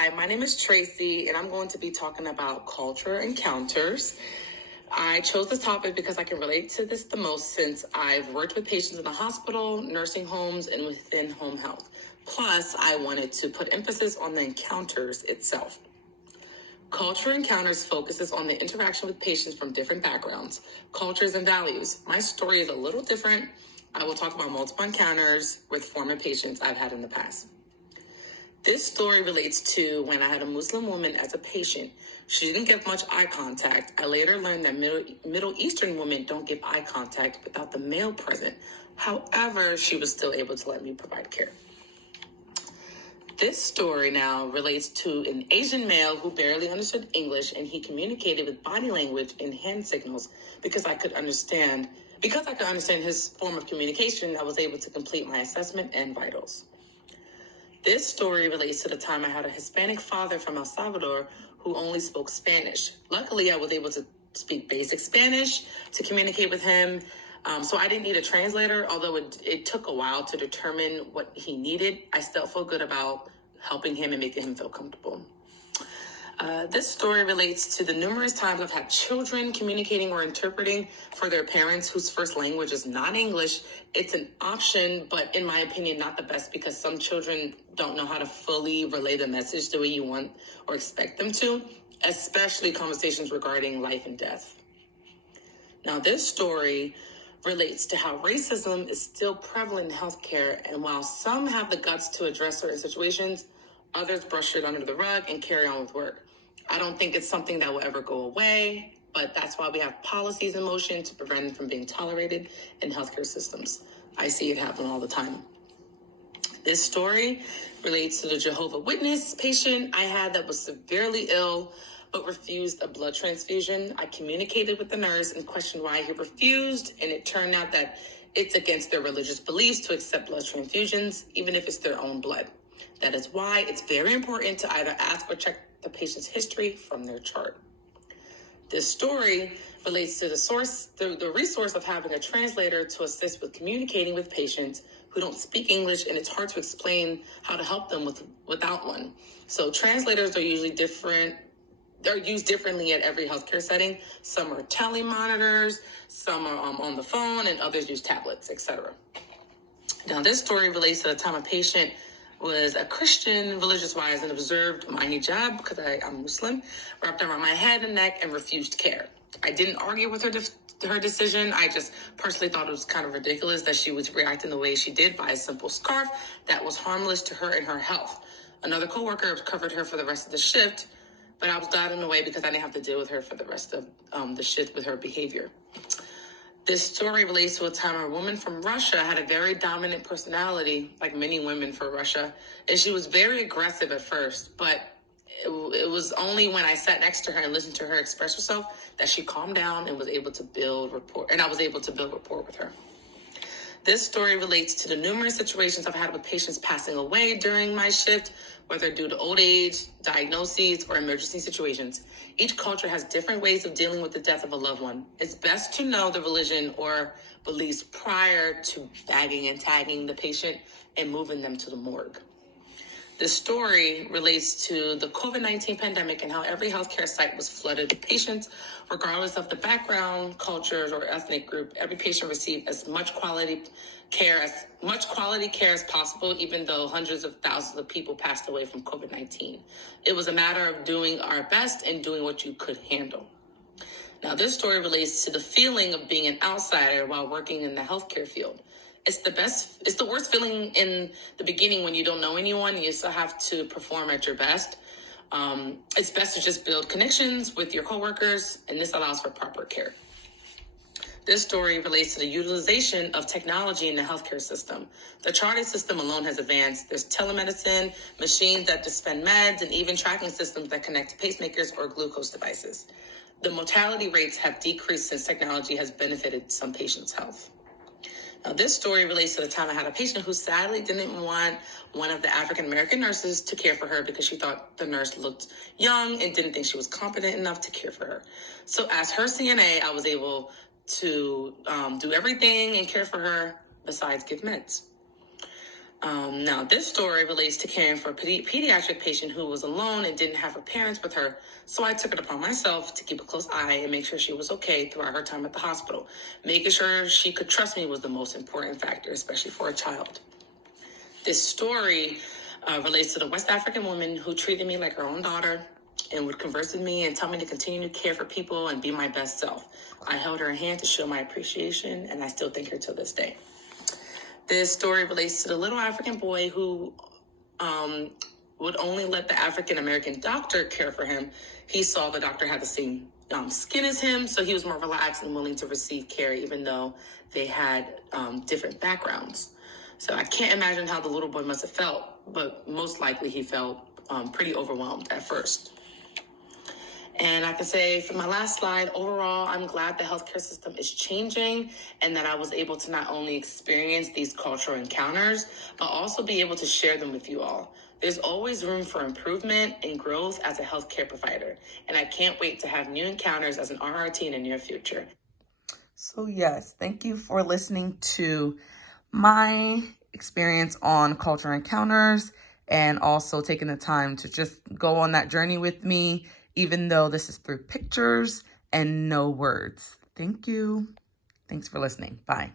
Hi, my name is Tracy, and I'm going to be talking about culture encounters. I chose this topic because I can relate to this the most since I've worked with patients in the hospital, nursing homes, and within home health. Plus, I wanted to put emphasis on the encounters itself. Culture encounters focuses on the interaction with patients from different backgrounds, cultures, and values. My story is a little different. I will talk about multiple encounters with former patients I've had in the past. This story relates to when I had a Muslim woman as a patient. She didn't give much eye contact. I later learned that Middle Eastern women don't give eye contact without the male present. However, she was still able to let me provide care. This story now relates to an Asian male who barely understood English, and he communicated with body language and hand signals because I could understand his form of communication. I was able to complete my assessment and vitals. This story relates to the time I had a Hispanic father from El Salvador who only spoke Spanish. Luckily, I was able to speak basic Spanish to communicate with him. So I didn't need a translator, although it took a while to determine what he needed. I still feel good about helping him and making him feel comfortable. This story relates to the numerous times I've had children communicating or interpreting for their parents whose first language is not English. It's an option, but in my opinion, not the best because some children don't know how to fully relay the message the way you want or expect them to, especially conversations regarding life and death. Now, this story relates to how racism is still prevalent in healthcare, and while some have the guts to address certain situations, others brush it under the rug and carry on with work. I don't think it's something that will ever go away, but that's why we have policies in motion to prevent it from being tolerated in healthcare systems. I see it happen all the time. This story relates to the Jehovah's Witness patient I had that was severely ill but refused a blood transfusion. I communicated with the nurse and questioned why he refused, and it turned out that it's against their religious beliefs to accept blood transfusions, even if it's their own blood. That is why it's very important to either ask or check the patient's history from their chart. This story relates to the resource of having a translator to assist with communicating with patients who don't speak English, and it's hard to explain how to help them without one. So translators are usually different. They're used differently at every healthcare setting. Some are telemonitors, some are on the phone, and others use tablets, etc. Now, this story relates to the time a patient was a Christian religious-wise and observed my hijab, because I'm Muslim, wrapped around my head and neck and refused care. I didn't argue with her decision. I just personally thought it was kind of ridiculous that she was reacting the way she did by a simple scarf that was harmless to her and her health. Another coworker covered her for the rest of the shift, but I was glad in a way because I didn't have to deal with her for the rest of the shift with her behavior. This story relates to a time a woman from Russia had a very dominant personality, like many women for Russia, and she was very aggressive at first, but it was only when I sat next to her and listened to her express herself that she calmed down and was able to build rapport, and I was able to build rapport with her. This story relates to the numerous situations I've had with patients passing away during my shift, whether due to old age, diagnoses, or emergency situations. Each culture has different ways of dealing with the death of a loved one. It's best to know the religion or beliefs prior to bagging and tagging the patient and moving them to the morgue. This story relates to the COVID-19 pandemic and how every healthcare site was flooded with patients, regardless of the background, cultures, or ethnic group. Every patient received as much quality care as possible, even though hundreds of thousands of people passed away from COVID-19. It was a matter of doing our best and doing what you could handle. Now, this story relates to the feeling of being an outsider while working in the healthcare field. It's the worst feeling in the beginning when you don't know anyone and you still have to perform at your best. It's best to just build connections with your coworkers, and this allows for proper care. This story relates to the utilization of technology in the healthcare system. The charting system alone has advanced. There's telemedicine, machines that dispense meds, and even tracking systems that connect to pacemakers or glucose devices. The mortality rates have decreased since technology has benefited some patients' health. Now, this story relates to the time I had a patient who sadly didn't want one of the African-American nurses to care for her because she thought the nurse looked young and didn't think she was competent enough to care for her. So as her CNA, I was able to do everything and care for her besides give meds. Now, this story relates to caring for a pediatric patient who was alone and didn't have her parents with her, so I took it upon myself to keep a close eye and make sure she was okay throughout her time at the hospital. Making sure she could trust me was the most important factor, especially for a child. This story relates to the West African woman who treated me like her own daughter and would converse with me and tell me to continue to care for people and be my best self. I held her hand to show my appreciation, and I still thank her till this day. This story relates to the little African boy who would only let the African-American doctor care for him. He saw the doctor had the same skin as him, so he was more relaxed and willing to receive care, even though they had different backgrounds. So I can't imagine how the little boy must have felt, but most likely he felt pretty overwhelmed at first. And I can say for my last slide, overall, I'm glad the healthcare system is changing and that I was able to not only experience these cultural encounters, but also be able to share them with you all. There's always room for improvement and growth as a healthcare provider, and I can't wait to have new encounters as an RRT in the near future. So yes, thank you for listening to my experience on cultural encounters and also taking the time to just go on that journey with me, even though this is through pictures and no words. Thank you. Thanks for listening. Bye.